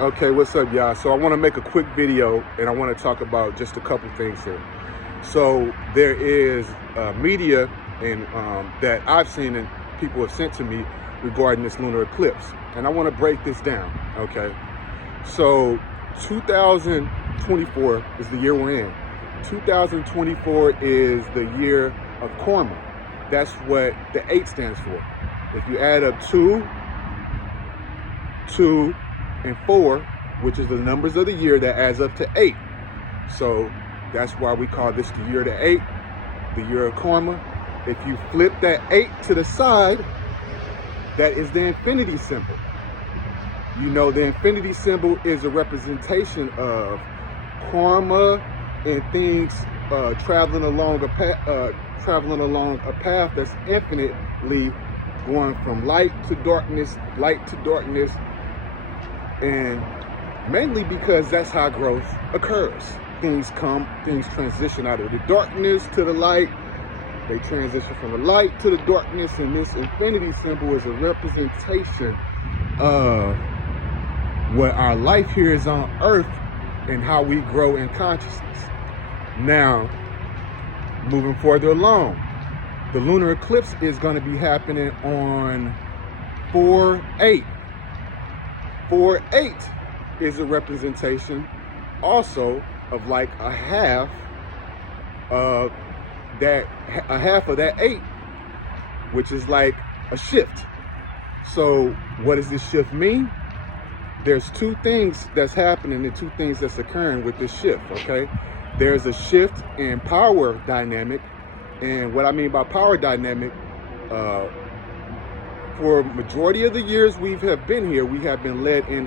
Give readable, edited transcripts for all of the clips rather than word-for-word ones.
Okay, what's up, y'all? So I want to make a quick video and I want to talk about just a couple things here. So there is media and that I've seen and people have sent to me regarding this lunar eclipse. And I want to break this down, okay? So 2024 is the year we're in. 2024 is the year of karma. That's what the 8 stands for. If you add up 2, and 4, which is the numbers of the year, that adds up to 8. So that's why we call this the year of the 8, the year of karma. If you flip that 8 to the side, that is the infinity symbol. You know, the infinity symbol is a representation of karma and things traveling along a path that's infinitely going from light to darkness, and mainly because that's how growth occurs. Things transition out of the darkness to the light. They transition from the light to the darkness, and this infinity symbol is a representation of what our life here is on earth and how we grow in consciousness. Now, moving further along, the lunar eclipse is going to be happening on 4/8. 4/8 is a representation also of like a half of that 8, which is like a shift. So what does this shift mean? There's 2 things that's happening and 2 things that's occurring with this shift, okay? There's a shift in power dynamic. And what I mean by power dynamic, for majority of the years we have been here, we have been led in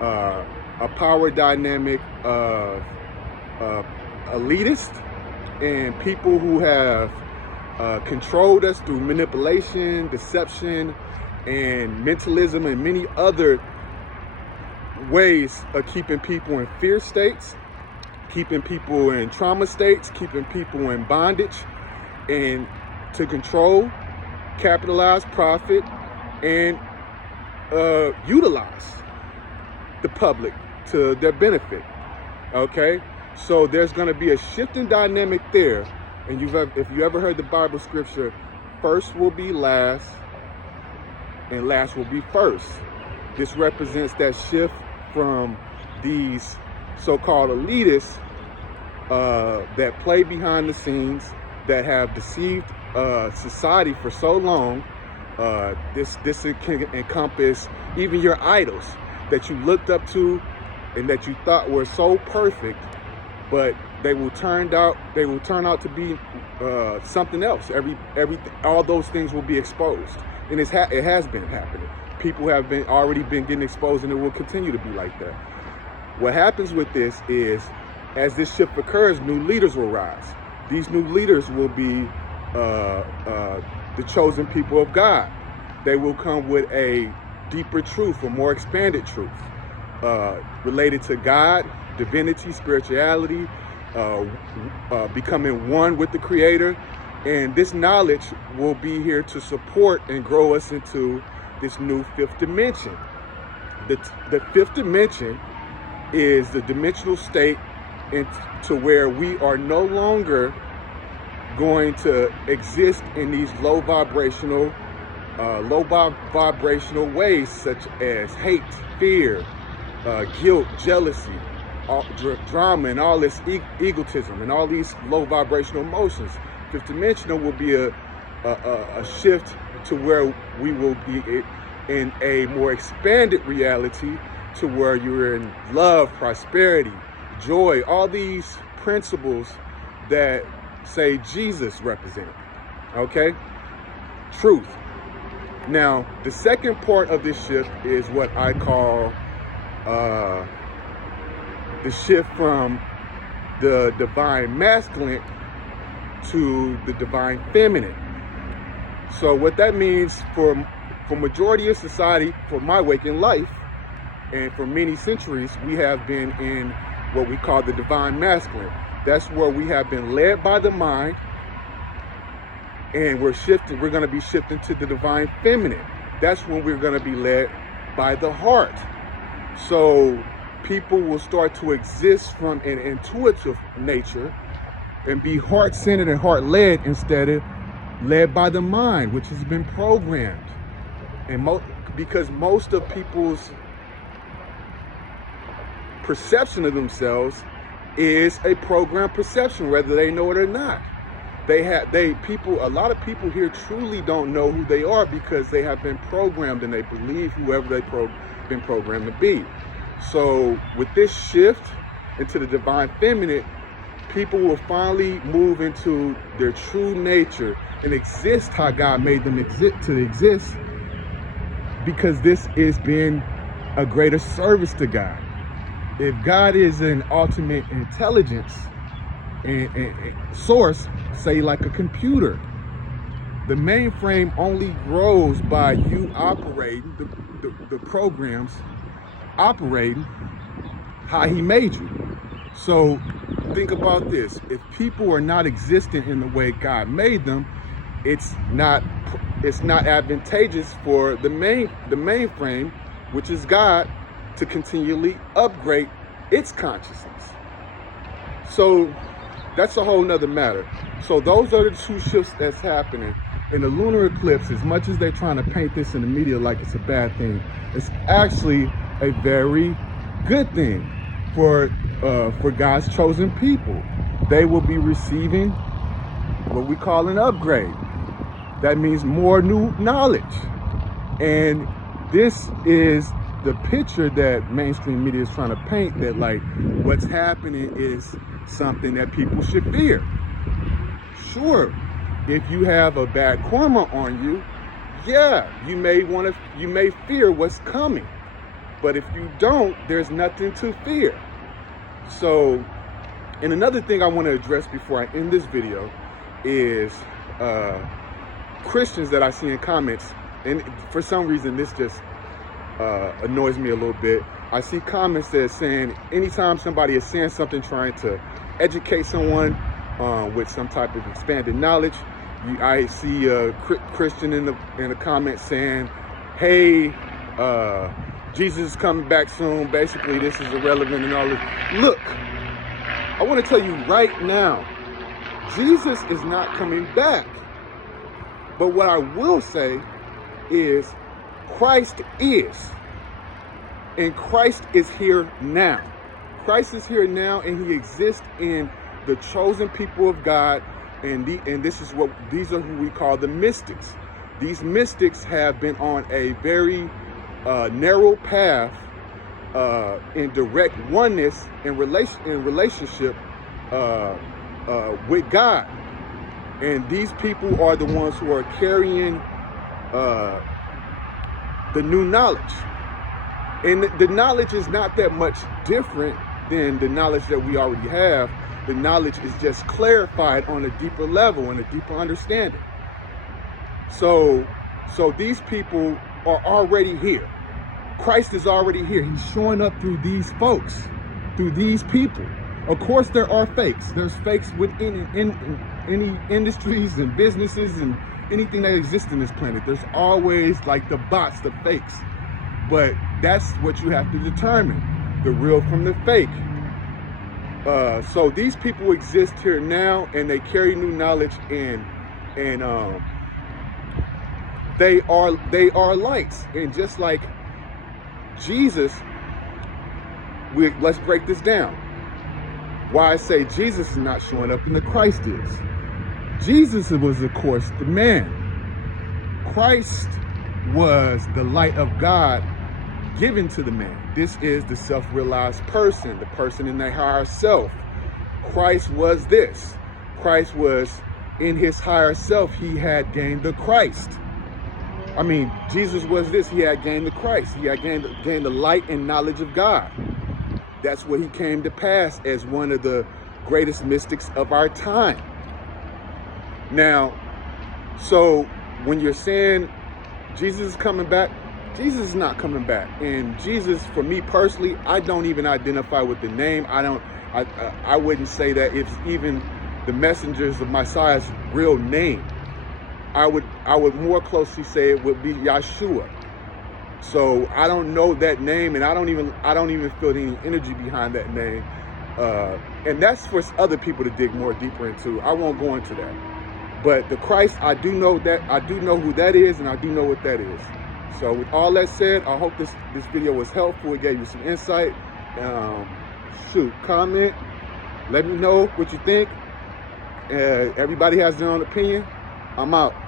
a power dynamic of elitist and people who have controlled us through manipulation, deception, and mentalism, and many other ways of keeping people in fear states, keeping people in trauma states, keeping people in bondage, and to control, capitalize, profit, and utilize the public to their benefit. Okay, so there's going to be a shifting dynamic there. And if you ever heard the Bible scripture, first will be last and last will be first. This represents that shift from these so-called elitists that play behind the scenes, that have deceived society for so long. This can encompass even your idols that you looked up to and that you thought were so perfect, but they will turn out to be something else. All those things will be exposed, and it has been happening. People have already been getting exposed, and it will continue to be like that. What happens with this is, as this shift occurs, new leaders will rise. These new leaders will be the chosen people of God. They will come with a deeper truth, a more expanded truth related to God, divinity, spirituality, becoming one with the Creator. And this knowledge will be here to support and grow us into this new 5th dimension. The 5th dimension is the dimensional state to where we are no longer going to exist in these low vibrational ways, such as hate, fear, guilt, jealousy, drama, and all this egotism, and all these low vibrational emotions. 5th dimensional will be a shift to where we will be in a more expanded reality, to where you're in love, prosperity, joy, all these principles that say Jesus represented. Okay? Truth. Now, the second part of this shift is what I call the shift from the divine masculine to the divine feminine. So what that means for majority of society, for my waking life, and for many centuries, we have been in what we call the divine masculine. That's where we have been led by the mind, and we're going to be shifting to the divine feminine. That's when we're going to be led by the heart. So people will start to exist from an intuitive nature and be heart-centered and heart-led instead of led by the mind, which has been programmed. And because most of people's perception of themselves is a programmed perception, whether they know it or not. A lot of people here truly don't know who they are because they have been programmed and they believe whoever they've been programmed to be. So with this shift into the divine feminine, people will finally move into their true nature and exist how God made them exist, because this is being a greater service to God. If God is an ultimate intelligence and source, say like a computer, the mainframe only grows by you operating the programs operating how he made you. So think about this: if people are not existent in the way God made them, it's not advantageous for the mainframe, which is God, to continually upgrade its consciousness. So that's a whole nother matter. So those are the two shifts that's happening. In the lunar eclipse, as much as they're trying to paint this in the media like it's a bad thing, it's actually a very good thing for God's chosen people. They will be receiving what we call an upgrade. That means more new knowledge. And this is the picture that mainstream media is trying to paint, that like what's happening is something that people should fear. Sure, if you have a bad karma on you, yeah, you may fear what's coming. But if you don't, there's nothing to fear. So, and another thing I want to address before I end this video is Christians that I see in comments, and for some reason this just annoys me a little bit. I see comments that saying anytime somebody is saying something trying to educate someone with some type of expanded knowledge, I see a Christian in the comments saying, hey, Jesus is coming back soon, basically this is irrelevant and all this. Look, I want to tell you right now, Jesus is not coming back. But what I will say is Christ is. And Christ is here now. Christ is here now, and he exists in the chosen people of God. And these are who we call the mystics. These mystics have been on a very narrow path in direct oneness in relationship with God. And these people are the ones who are carrying the new knowledge. And the knowledge is not that much different than the knowledge that we already have. The knowledge is just clarified on a deeper level and a deeper understanding. So these people are already here. Christ is already here. He's showing up through these folks, through these people. Of course, there are fakes. There's fakes within any industries and businesses and anything that exists in this planet. There's always like the bots, the fakes. But that's what you have to determine, the real from the fake. So these people exist here now, and they carry new knowledge, and they are lights. And just like Jesus, let's break this down. Why I say Jesus is not showing up and the Christ is. Jesus was, of course, the man. Christ was the light of God given to the man. This is the self-realized person, the person in their higher self. Christ was this. Christ was in his higher self. He had gained the Christ. I mean, Jesus was this. He had gained the Christ. He had gained the light and knowledge of God. That's what he came to pass as one of the greatest mystics of our time. Now, so when you're saying Jesus is coming back, Jesus is not coming back. And Jesus, for me personally, I don't even identify with the name. I wouldn't say that it's even the messengers of Messiah's real name. I would more closely say it would be Yeshua. So I don't know that name, and I don't even feel any energy behind that name. And that's for other people to dig more deeper into. I won't go into that. But the Christ, I do know who that is, and I do know what that is. So with all that said, I hope this video was helpful. It gave you some insight. Comment. Let me know what you think. Everybody has their own opinion. I'm out.